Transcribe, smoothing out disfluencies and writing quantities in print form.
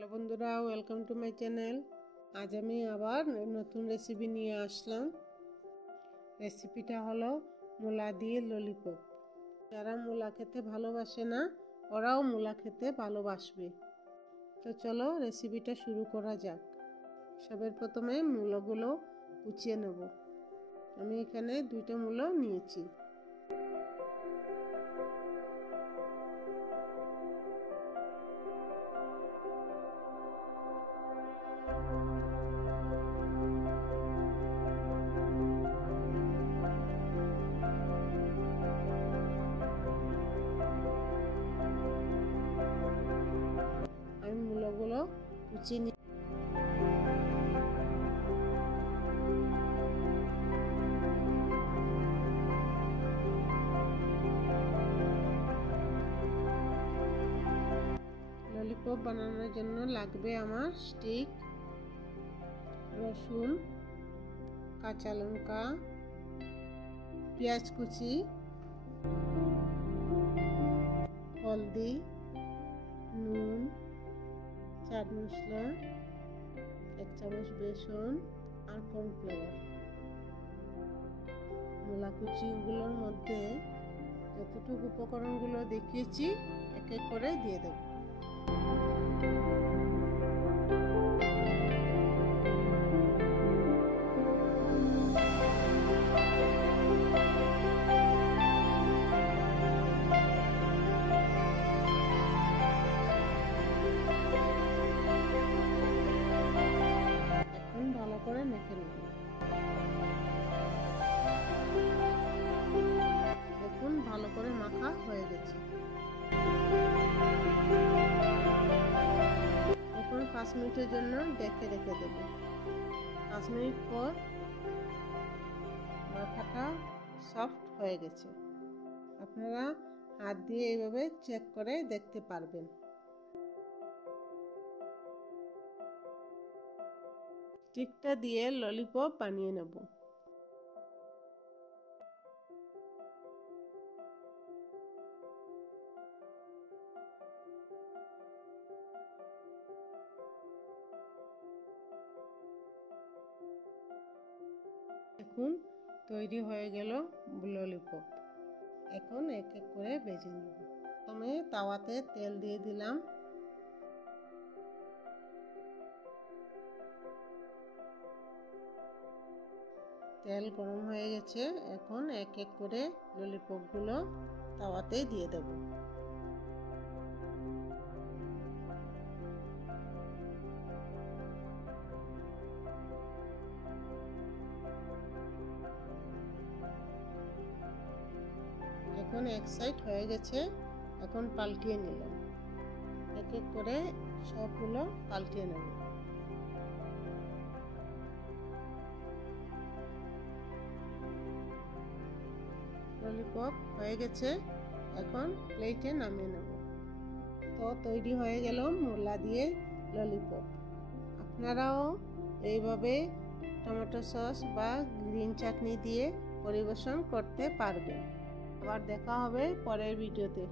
Hello বন্ধুরা, welcome to my channel. আজ আমি আবার নতুন রেসিপি নিয়ে আসলাম। রেসিপিটা হলো মূলা দিয়ে ললিপপ। যারা মূলা খেতে ভালোবাসে না, ওরাও মূলা খেতে ভালোবাসবে। তো চলো রেসিপিটা শুরু করা যাক। সবার প্রথমে মূলাগুলো কুচিয়ে নেব। আমি এখানে 2টা মূলা নিয়েছি। আমি মূলাগুলো কুচিয়ে নিই। ললিপপ বানানোর জন্য লাগবে আমার স্টিক, রসুন, কাঁচা লঙ্কা, পেঁয়াজ কুচি, হলদি, নুন, চাট মশলা, 1 চামচ বেসন আর কর্নফ্লাওয়ার। মূলা কুচিগুলোর মধ্যে যতটুকু উপকরণগুলো দেখিয়েছি এক এক করে দিয়ে দেব। এখন ভালো করে মেখে নেব। দেখুন ভালো করে মাখা হয়ে গেছে। এখন 5 মিনিটের জন্য ঢেকে রেখে দেব। 5 মিনিট পর মাখাটা সফট হয়ে গেছে। আপনারা হাত দিয়ে এইভাবে চেক করে দেখতে পারবেন। স্টিকটা দিয়ে ললিপপ বানিয়ে নেব। এখন তৈরি হয়ে গেল ললিপপ। এখন এক এক করে ভেজে নেব। প্রথমে তাওয়াতে তেল দিয়ে দিলাম। তেল গরম হয়ে গেছে। এখন এক এক করে ললিপপগুলো তাওয়াতে দিয়ে দেব। এখন এক সাইড হয়ে গেছে। এখন পাল্টিয়ে নিলাম। এক এক করে সবগুলো পাল্টিয়ে নেব। ললিপপ হয়ে গেছে। এখন প্লেটে নামিয়ে নেব। তো তৈরি হয়ে গেল মূলা দিয়ে ললিপপ। আপনারাও এইভাবে টমেটো সস বা গ্রিন চাটনি দিয়ে পরিবেশন করতে পারবেন। আবার দেখা হবে পরের ভিডিওতে।